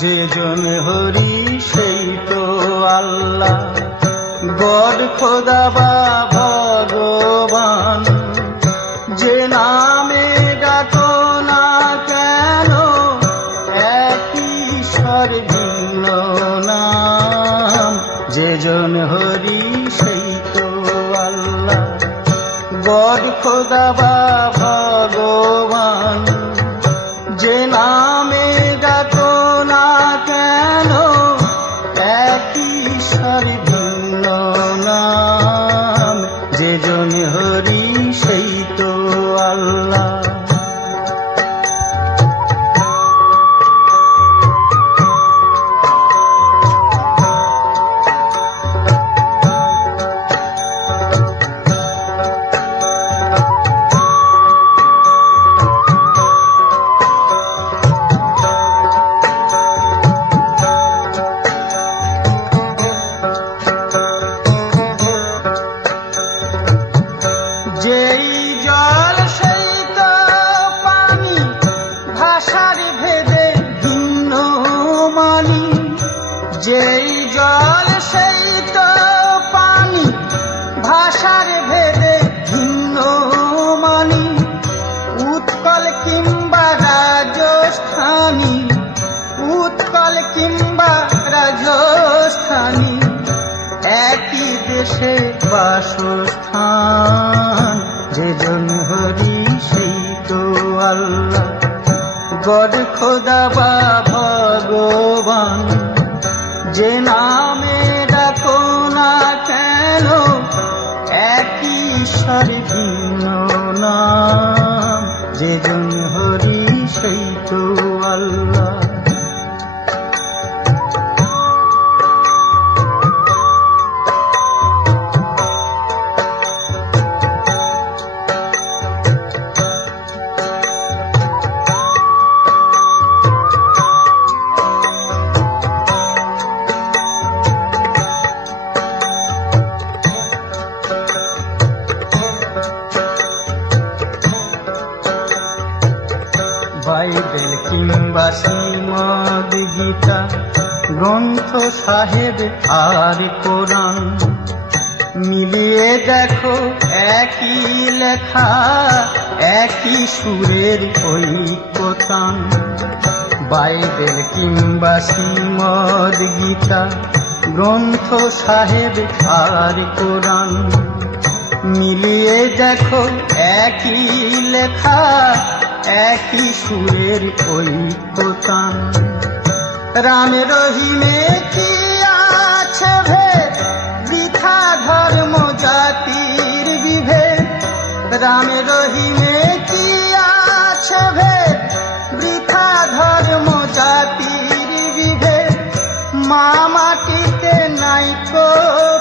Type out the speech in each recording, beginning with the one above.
যে জন হরি সেই তো আল্লাহ, গড খোদা বা ভগবান। যে নামে ডাকো না কেন এক ঈশ্বর ভিন্ন নাম। যে জন হরি সেই তো আল্লাহ, গড খোদা বা ভগবান। যে নামে ডাকো না কেন এক ঈশ্বর ভিন্ন নাম। যে জন হরি সেই তো আল্লাহ। যেই জল সেই তো পানি, ভাষার ভেদে ভিন্ন মানি। যেই জল সেই তো পানি, ভাষার ভেদে ভিন্ন মানি। উৎকল কিংবা রাজস্থানী, উৎকল কিংবা রাজস্থানী, একই দেশে বাসস্থান। যে জন হরি সেই তো আল্লাহ, গড খোদা বা ভগবান। যে নামে ডাকো না কেন একই ঈশ্বর ভিন্ন নাম। যে জন হরি সেই তো আল্লাহ। বাইবেল কিংবা শ্রীমদ গীতা, গ্রন্থ সাহেব আর কোরআন, মিলিয়ে দেখো একই লেখা একই সুরের ঐক্যতান। বাইবেল কিংবা শ্রীমদ গীতা, গ্রন্থ সাহেব আর কোরআন, মিলিয়ে দেখো একই লেখা একই সুরের ঐক্যতান। রাম রহিমে কি আছে ভেদ, বৃথা ধর্ম জাতির বিভেদ। রাম রহিমে কি আছে ভেদ, বৃথা ধর্ম জাতির বিভেদ। মা মাটিতে নাই কো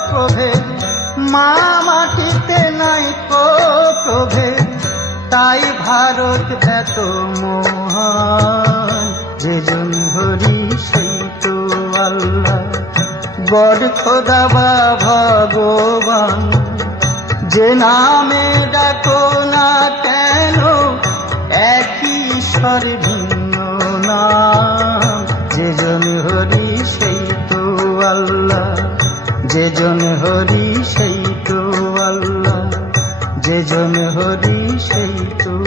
প্রভেদ, মা মাটিতে নাই কো প্রভেদ। তাই ভারত এত মহান। যে জন হরি সেই তো আল্লাহ, গড খোদা বা ভগবান। যে নামে ডাকো না কেন একই ঈশ্বর ভিন্ন নাম। যে জন হরি সেই তো আল্লাহ, যে জন হরি সেই তো আল্লাহ। যে জন হরি সেই তো